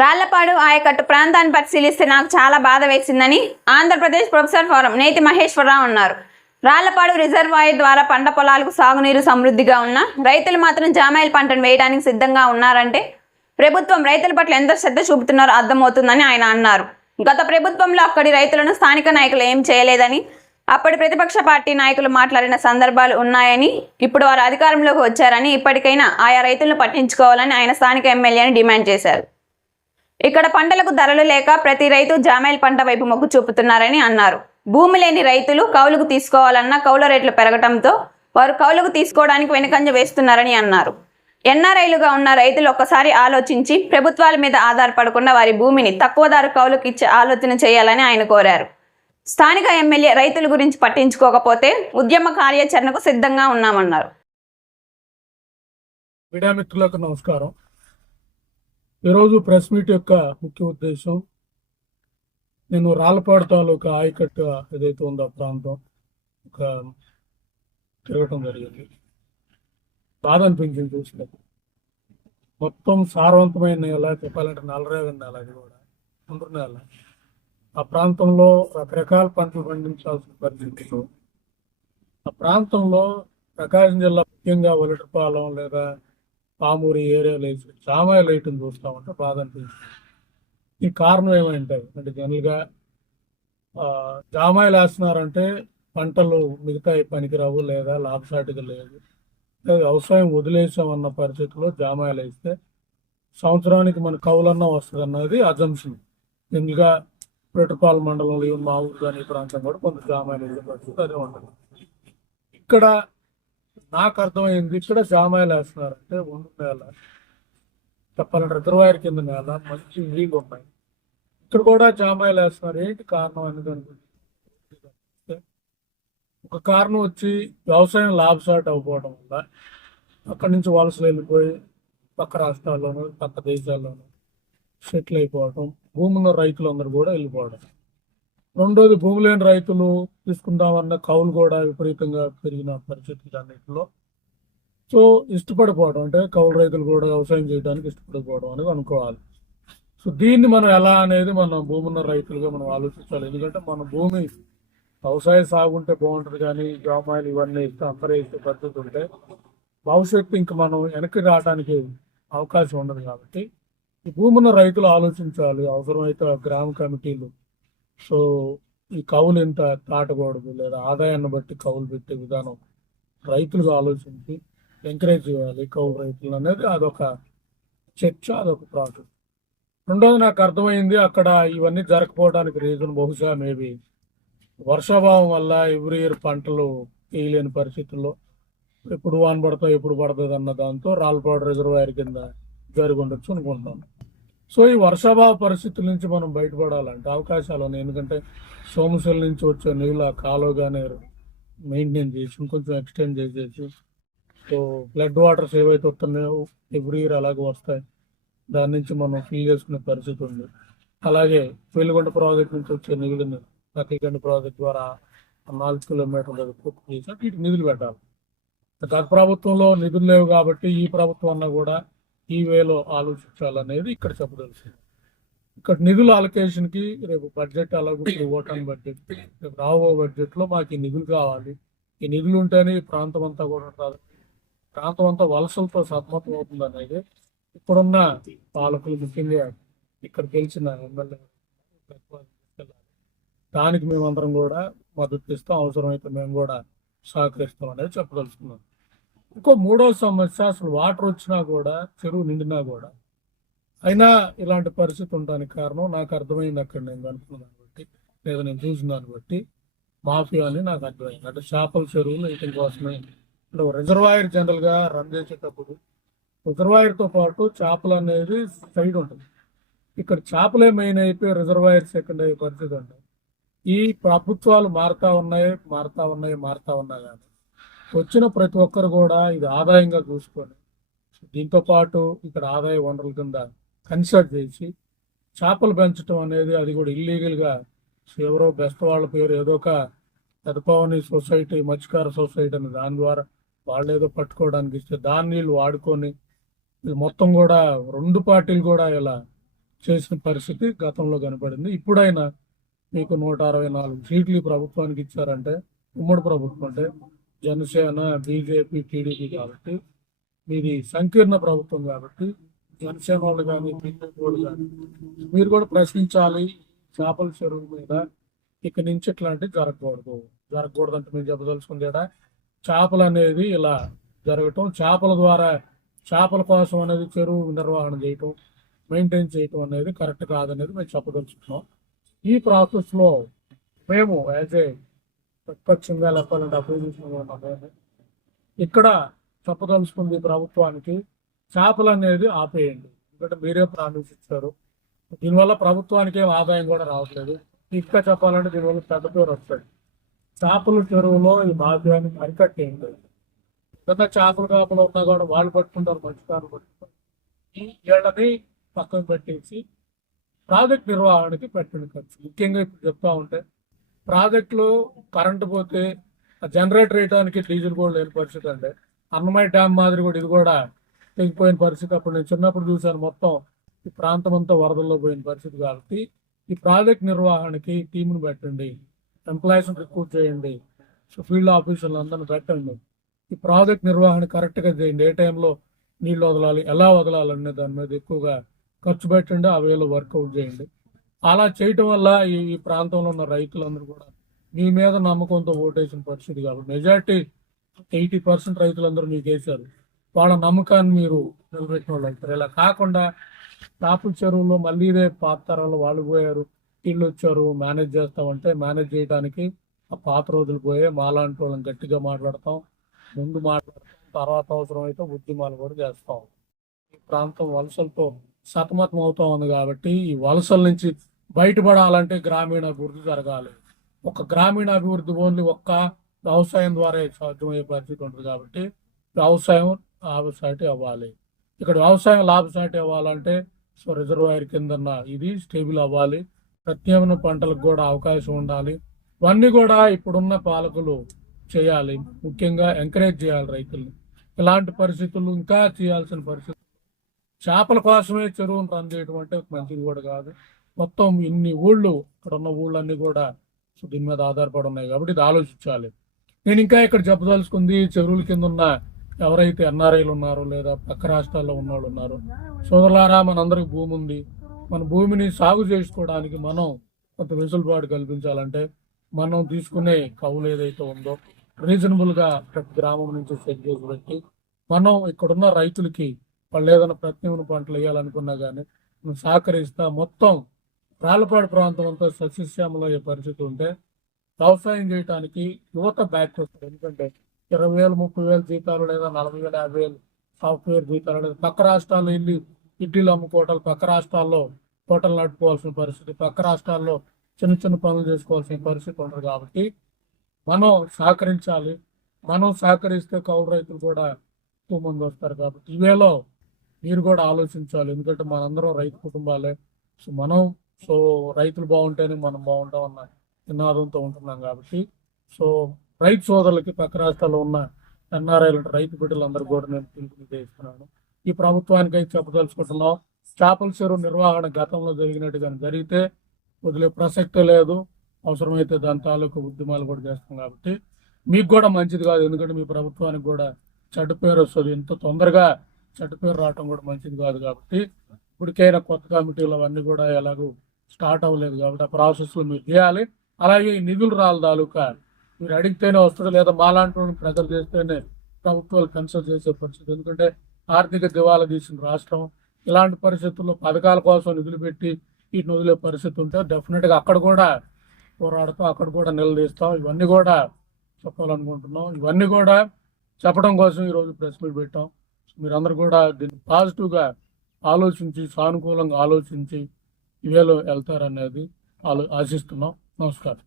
రాళ్ళపాడు ఆయకట్టు ప్రాంతాన్ని పరిశీలిస్తే నాకు చాలా బాధ వేసిందని ఆంధ్రప్రదేశ్ ప్రొఫెసర్ ఫోరం నేతి మహేశ్వరరావు అన్నారు. రాళ్ళపాడు రిజర్వాయర్ ద్వారా పంట పొలాలకు సాగునీరు సమృద్ధిగా ఉన్న రైతులు మాత్రం జామాయిల్ పంటను వేయడానికి సిద్ధంగా ఉన్నారంటే ప్రభుత్వం రైతుల పట్ల ఎంత శ్రద్ధ చూపుతున్నారో అర్థమవుతుందని ఆయన అన్నారు. గత ప్రభుత్వంలో అక్కడి రైతులను స్థానిక నాయకులు ఏం చేయలేదని అప్పటి ప్రతిపక్ష పార్టీ నాయకులు మాట్లాడిన సందర్భాలు ఉన్నాయని ఇప్పుడు వారు అధికారంలోకి వచ్చారని ఇప్పటికైనా ఆయా రైతులను పట్టించుకోవాలని ఆయన స్థానిక ఎమ్మెల్యేని డిమాండ్ చేశారు. ఇక్కడ పంటలకు ధరలు లేక ప్రతి రైతు జామాయిల్ పంట వైపు మొగ్గు చూపుతున్నారని అన్నారు. భూమి లేని రైతులు కౌలుకు తీసుకోవాలన్న కౌలు రేట్లు పెరగటంతో వారు కౌలుకు తీసుకోవడానికి వెనుకంజ వేస్తున్నారని అన్నారు. ఎన్ఆర్ఐలుగా ఉన్న రైతులు ఒక్కసారి ఆలోచించి ప్రభుత్వాల మీద ఆధారపడకుండా వారి భూమిని తక్కువ ధర కౌలుకు ఇచ్చే ఆలోచన చేయాలని ఆయన కోరారు. స్థానిక ఎమ్మెల్యే రైతుల గురించి పట్టించుకోకపోతే ఉద్యమ కార్యాచరణకు సిద్ధంగా ఉన్నామన్నారు. మీడియా మిత్రులకు నమస్కారం. ఈరోజు ప్రెస్ మీట్ యొక్క ముఖ్య ఉద్దేశం నేను రాళ్ళపాడు తాలూకా ఆయకట్టు ఏదైతే ఉందో ఆ ప్రాంతం ఒక తిరగటం జరిగింది. బాధ అనిపించింది చూసినప్పుడు. మొత్తం సారవంతమైన నేల చెప్పాలంటే నల్లరేగడి నేల అది కూడా ముందు నేల. ఆ ప్రాంతంలో రకరకాల పంటలు పండించాల్సిన పరిస్థితులు. ఆ ప్రాంతంలో ప్రకాశం జిల్లా ముఖ్యంగా ఒలటిపాలెం లేదా పామూరి ఏరియాలో వేసి జామాయిలు లైట్ని చూస్తామంటే బాధ అనిపిస్తుంది. ఈ కారణం ఏమైంటాయి అంటే జనరల్గా ఆ, జామాయిలు వేస్తున్నారంటే పంటలు మిగతా పనికిరావు లేదా లాభసాటిగా లేదు. లేదా వ్యవసాయం వదిలేసామన్న పరిస్థితిలో జామాయిలు వేస్తే సంవత్సరానికి మన కవులన్నా వస్తుంది అన్నది అజంప్షన్ జనరల్గా పెట్టుపాల మండలంలో మా ఊరు కానీ ఈ ప్రాంతం కూడా కొంత జామాయిలు వేసే పరిస్థితి అదే ఉంటుంది. ఇక్కడ నాకు అర్థమైంది ఇక్కడ జామాయిలు వేస్తున్నారంటే ఒండు నేల చెప్పాలంటే రిజర్వాయర్ కింద నేల మంచి నీళ్ళు ఉన్నాయి. ఇక్కడ కూడా జామాయిలు వేస్తున్నారు. ఏంటి కారణం అనేది అనుకుంటే ఒక కారణం వచ్చి వ్యవసాయం లాభసాట్ అవ్వకపోవడం వల్ల అక్కడి నుంచి వలసలు వెళ్ళిపోయి పక్క రాష్ట్రాల్లోనూ పక్క దేశాల్లోనూ సెటిల్ అయిపోవడం భూమి ఉన్న రైతులందరూ కూడా వెళ్ళిపోవడం. రెండోది భూమి లేని రైతులు తీసుకుందామన్న కౌలు కూడా విపరీతంగా పెరిగిన పరిస్థితులు అన్నింటిలో. సో ఇష్టపడిపోవడం అంటే కౌలు రైతులు కూడా వ్యవసాయం చేయడానికి ఇష్టపడిపోవడం అనేది అనుకోవాలి. సో దీన్ని మనం ఎలా అనేది మనం భూమి ఉన్న రైతులుగా మనం ఆలోచించాలి. ఎందుకంటే మన భూమి వ్యవసాయ సాగుంటే బాగుంటుంది కానీ జామాయిలు ఇవన్నీ ఇస్తే అందరూ పద్ధతి ఉంటే భవిష్యత్తు ఇంక మనం వెనక్కి రావడానికి అవకాశం ఉండదు కాబట్టి ఈ భూమి ఉన్న రైతులు ఆలోచించాలి. అవసరమైతే గ్రామ కమిటీలు సో ఈ కవులు ఇంత దాటకూడదు లేదా ఆదాయాన్ని బట్టి కవులు పెట్టే విధానం రైతులుగా ఆలోచించి ఎంకరేజ్ చేయాలి కౌలు రైతులు అనేది అదొక చర్చ అదొక ప్రాసెస్. రెండోది నాకు అర్థమైంది అక్కడ ఇవన్నీ జరగకపోవడానికి రీజన్ బహుశా మేబీ వర్షాభావం వల్ల ఎవ్రీ ఇయర్ పంటలు వేయలేని పరిస్థితుల్లో ఎప్పుడు వాన పడతావు ఎప్పుడు పడుతుంది అన్న దాంతో రాల్పాడు రిజర్వాయర్ కింద జరిగి ఉండొచ్చు అనుకుంటున్నాను. సో ఈ వర్షాభావ పరిస్థితుల నుంచి మనం బయటపడాలంటే అవకాశాలు ఉన్నాయి. ఎందుకంటే సోమశిల నుంచి వచ్చే నీళ్ళు ఆ కాలువగానే మెయింటైన్ చేసి ఇంకొంచెం ఎక్స్టెండ్ చేసేసి సో ఫ్లడ్ వాటర్స్ ఏవైతే వస్తున్నాయో ఎవ్రీ ఇయర్ అలాగే వస్తాయి. దాని నుంచి మనం ఫిల్ చేసుకునే పరిస్థితి ఉంది. అలాగే వెలుగొండ ప్రాజెక్ట్ నుంచి వచ్చే నిధులను నకిగండ ప్రాజెక్ట్ ద్వారా నాలుగు కిలోమీటర్ల పూర్తి చేసి వీటికి నిధులు పెట్టాలి. గత ప్రభుత్వంలో నిధులు లేవు కాబట్టి ఈ ప్రభుత్వం అన్నా కూడా ఈ వేలో ఆలోచించాలనేది ఇక్కడ చెప్పదలిసింది. ఇక్కడ నిధుల అలొకేషన్కి కి రేపు బడ్జెట్ అలాగే ఇప్పుడు ఓటాన్ బడ్జెట్ రేపు రాబో బడ్జెట్లో మాకు ఈ నిధులు కావాలి. ఈ నిధులు ఉంటేనే ఈ ప్రాంతం అంతా కూడా రాదు ప్రాంతం అంతా వలసలతో సతమతం అవుతుంది అనేది ఇప్పుడున్న పాలకులు ముఖ్యంగా ఇక్కడ గెలిచిన ఎమ్మెల్యే దానికి మేమందరం కూడా మద్దతు ఇస్తాం అవసరమైతే మేము కూడా సహకరిస్తాం అనేది చెప్పదలుచుకున్నాం. ఇంకో మూడో సమస్య అసలు వాటర్ వచ్చినా కూడా చెరువు నిండినా కూడా. అయినా ఇలాంటి పరిస్థితి ఉండడానికి కారణం నాకు అర్థమైంది అక్కడ నేను అనుకున్నాను దాన్ని బట్టి లేదా నేను చూసిన దాన్ని బట్టి మాఫియా అని నాకు అర్థమైంది. అంటే చేపల చెరువులు వీటి కోసమే. అంటే రిజర్వాయర్ జనరల్గా రన్ చేసేటప్పుడు రిజర్వాయర్తో పాటు చేపలు అనేది సైడ్ ఉంటుంది. ఇక్కడ చేపలే మెయిన్ అయిపోయి రిజర్వాయర్ సెకండ్ అయ్యే పరిస్థితి ఉంటుంది ఈ ప్రభుత్వాలు మారుతా ఉన్నాయి మారుతా ఉన్నాయి మారుతా ఉన్నాయి కానీ వచ్చిన ప్రతి ఒక్కరు కూడా ఇది ఆదాయంగా చూసుకొని దీంతో పాటు ఇక్కడ ఆదాయ వనరుల కింద కన్సిడర్ చేసి చేపలు పెంచడం అనేది అది కూడా ఇల్లీగల్గా ఎవరో బెస్ట్ వాళ్ళ పేరు ఏదో ఒక పెదపవని సొసైటీ మత్స్యకార సొసైటీ అని దాని ద్వారా వాళ్ళు ఏదో పట్టుకోవడానికి ఇస్తే దాన్ని వీళ్ళు వాడుకొని ఇది మొత్తం కూడా రెండు పార్టీలు కూడా ఇలా చేసిన పరిస్థితి గతంలో కనపడింది. ఇప్పుడైనా మీకు నూట అరవై నాలుగు సీట్లు ప్రభుత్వానికి ఇచ్చారంటే ఉమ్మడి ప్రభుత్వం అంటే జనసేన బీజేపీ టీడీపీ కాబట్టి మీది సంకీర్ణ ప్రభుత్వం కాబట్టి జనసేన వాళ్ళు కానీ బీజేపీ వాళ్ళు కానీ మీరు కూడా ప్రశ్నించాలి. చేపల చెరువు మీద ఇక నుంచి ఇట్లాంటివి జరగకూడదు. జరగకూడదు అంటే మేము చెప్పదలుచుకుంది చేపలు అనేది ఇలా జరగటం చేపల ద్వారా చేపల కోసం అనేది చెరువు నిర్వహణ చేయటం మెయింటైన్ చేయటం అనేది కరెక్ట్ కాదనేది మేము చెప్పదలుచుకున్నాం. ఈ ప్రాసెస్లో మేము యాజ్ ఏ ప్రత్యక్షంగా చెప్పాలంటే అపోజిషన్ ఇక్కడ చెప్పదలుచుకుంది ప్రభుత్వానికి చేపలు అనేది ఆపేయండి. ఎందుకంటే మీరే ప్రామిస్ ఇచ్చారు దీనివల్ల ప్రభుత్వానికి ఏం ఆదాయం కూడా రావట్లేదు. ఇంకా చెప్పాలంటే దీనివల్ల పెద్ద పేరు వస్తాయి. చేపల చెరువులో ఈ మాఫియాని అరికట్టేయండి. పెద్ద చేపల కాపలు ఉన్నా కూడా వాళ్ళు పట్టుకుంటారు మత్స్యకారులు పట్టుకుంటారు. ఈ ఏళ్ళని పక్కన పెట్టేసి ప్రాజెక్ట్ నిర్వహణకి పెట్టండి ఖర్చు. ముఖ్యంగా ఇప్పుడు చెప్తా ఉంటే ప్రాజెక్టులో కరెంటు పోతే ఆ జనరేటర్ వేయడానికి డీజిల్ కూడా లేని పరిస్థితి అండి. అన్నమయ్య డ్యామ్ మాదిరి కూడా ఇది కూడా తెగిపోయిన పరిస్థితి. అప్పుడు నేను చిన్నప్పుడు చూశాను మొత్తం ఈ ప్రాంతం అంతా వరదల్లో పోయిన పరిస్థితి కాబట్టి ఈ ప్రాజెక్ట్ నిర్వహణకి టీంను పెట్టండి ఎంప్లాయీస్ని రిక్రూట్ చేయండి సో ఫీల్డ్ ఆఫీసర్లు అందరిని పెట్టండి. ఈ ప్రాజెక్ట్ నిర్వహణ కరెక్ట్గా చేయండి. ఏ టైంలో నీళ్ళు వదలాలి ఎలా వదలాలి అనే దాని మీద ఎక్కువగా ఖర్చు పెట్టండి ఆ వేలో వర్కౌట్ చేయండి. అలా చేయటం వల్ల ఈ ప్రాంతంలో ఉన్న రైతులందరూ కూడా మీ మీద నమ్మకంతో ఓటేసిన పరిస్థితి కాబట్టి మెజార్టీ ఎయిటీ పర్సెంట్ రైతులందరూ మీకు వేశారు. వాళ్ళ నమ్మకాన్ని మీరు నిలబెట్టిన వాళ్ళు అవుతారు. ఇలా కాకుండా టాపుల చెరువులో మళ్ళీ ఇదే పాత తరాలు వాళ్ళు పోయారు. వీళ్ళు వచ్చారు మేనేజ్ చేస్తామంటే మేనేజ్ చేయడానికి ఆ పాత రోజులు పోయే మాలాంటి వాళ్ళని గట్టిగా మాట్లాడతాం. ముందు మాట్లాడతాం. తర్వాత అవసరం అయితే ఉద్యమాలు కూడా చేస్తాం. ఈ ప్రాంతం వలసలతో సతమతం అవుతా ఉంది కాబట్టి ఈ వలసల నుంచి బయటపడాలంటే గ్రామీణ అభివృద్ధి జరగాలి. ఒక గ్రామీణ అభివృద్ధి ఓన్లీ ఒక్క వ్యవసాయం ద్వారా సాధ్యమయ్యే పరిస్థితి ఉంటుంది కాబట్టి వ్యవసాయం లాభసాటి అవ్వాలి. ఇక్కడ వ్యవసాయం లాభసాటి అవ్వాలంటే సో రిజర్వాయర్ కిందన్న ఇది స్టేబుల్ అవ్వాలి. ప్రత్యామ్నాయ పంటలకు కూడా అవకాశం ఉండాలి. ఇవన్నీ కూడా ఇప్పుడున్న పాలకులు చేయాలి. ముఖ్యంగా ఎంకరేజ్ చేయాలి రైతుల్ని. ఇలాంటి పరిస్థితులు ఇంకా చేయాల్సిన పరిస్థితులు చేపల కోసమే చెరువును రన్ చేయడం అంటే మంచిది కూడా కాదు. మొత్తం ఇన్ని ఊళ్ళు ఇక్కడ ఉన్న ఊళ్ళన్నీ కూడా సో దీని మీద ఆధారపడి ఉన్నాయి కాబట్టి ఇది ఆలోచించాలి. నేను ఇంకా ఇక్కడ చెప్పదలుచుకుంది చెరువుల కింద ఉన్న ఎవరైతే ఎన్ఆర్ఐలు ఉన్నారో లేదా పక్క రాష్ట్రాల్లో ఉన్న వాళ్ళు ఉన్నారో. సోదరులారా మనందరికి భూమి ఉంది. మన భూమిని సాగు చేసుకోవడానికి మనం కొంత వెసులుబాటు కల్పించాలంటే మనం తీసుకునే కవులు ఏదైతే ఉందో రీజనబుల్గా ప్రతి గ్రామం నుంచి సెట్ చేసి పెట్టి మనం ఇక్కడున్న రైతులకి వాళ్ళు ఏదైనా ప్రత్యేక పంటలు వేయాలనుకున్నా కానీ మనం సహకరిస్తా మొత్తం రాళ్ళపాడు ప్రాంతం అంతా సస్యశ్యామలో అయ్యే పరిస్థితి ఉంటే వ్యవసాయం చేయడానికి యువత బ్యాక్ వస్తుంది ఎందుకంటే ఇరవై వేలు ముప్పై వేలు జీతాలు లేదా నలభై వేలు యాభై వేలు సాఫ్ట్వేర్ జీతాలు లేదా పక్క రాష్ట్రాల్లో వెళ్ళి ఇడ్లీలు అమ్ముకోవటాలు పక్క రాష్ట్రాల్లో హోటల్ నడుపుకోవాల్సిన పరిస్థితి పక్క రాష్ట్రాల్లో చిన్న చిన్న పనులు చేసుకోవాల్సిన పరిస్థితి ఉండదు కాబట్టి మనం సహకరించాలి. మనం సహకరిస్తే కౌలు రైతులు కూడా ఎక్కువ మంది వస్తారు కాబట్టి ఇవేలో మీరు కూడా ఆలోచించాలి. ఎందుకంటే మనందరం రైతు కుటుంబాలే. సో మనం సో రైతులు బాగుంటేనే మనం బాగుంటాం అన్న నినాదంతో ఉంటున్నాం కాబట్టి. సో రైతు సోదరులకి పక్క రాష్ట్రాల్లో ఉన్న ఎన్ఆర్ఐలు రైతు బిడ్డలందరూ కూడా నేను పిలుపునిస్తున్నాను ఈ ప్రభుత్వానికి అయితే చెప్పదలుచుకుంటున్నాం. చేపల చెరువు నిర్వహణ గతంలో జరిగినట్టుగా జరిగితే వదిలే ప్రసక్తే లేదు. అవసరమైతే దాని తాలూకు ఉద్యమాలు కూడా చేస్తాం కాబట్టి. మీకు కూడా మంచిది కాదు. ఎందుకంటే మీ ప్రభుత్వానికి కూడా చెడ్డ పేరు వస్తుంది. ఇంత తొందరగా చెడ్డ పేరు రావటం కూడా మంచిది కాదు కాబట్టి ఇప్పటికైనా కొత్త కమిటీలు అవన్నీ కూడా ఎలాగో స్టార్ట్ అవ్వలేదు కాబట్టి ఆ ప్రాసెస్లో మీరు చేయాలి. అలాగే ఈ నిధులు రాళ్ళ తాలూకా మీరు అడిగితేనే వస్తుంది లేదా మాలాంటి ప్రజలు చేస్తేనే ప్రభుత్వాలు కన్సల్ట్ చేసే పరిస్థితి. ఎందుకంటే ఆర్థిక దివాలా తీసిన రాష్ట్రం. ఇలాంటి పరిస్థితుల్లో పథకాల కోసం నిధులు పెట్టి వీటిని వదిలే పరిస్థితి ఉంటే డెఫినెట్గా అక్కడ కూడా పోరాడతాం అక్కడ కూడా నిలదీస్తాం. ఇవన్నీ కూడా చెప్పాలనుకుంటున్నాం. ఇవన్నీ కూడా చెప్పడం కోసం ఈరోజు ప్రెస్ మీట్ పెట్టాం. మీరందరూ కూడా దీన్ని పాజిటివ్గా ఆలోచించి సానుకూలంగా ఆలోచించి ఇవేలో వెళ్తారనేది ఆలో ఆశిస్తున్నాం. నమస్కారం.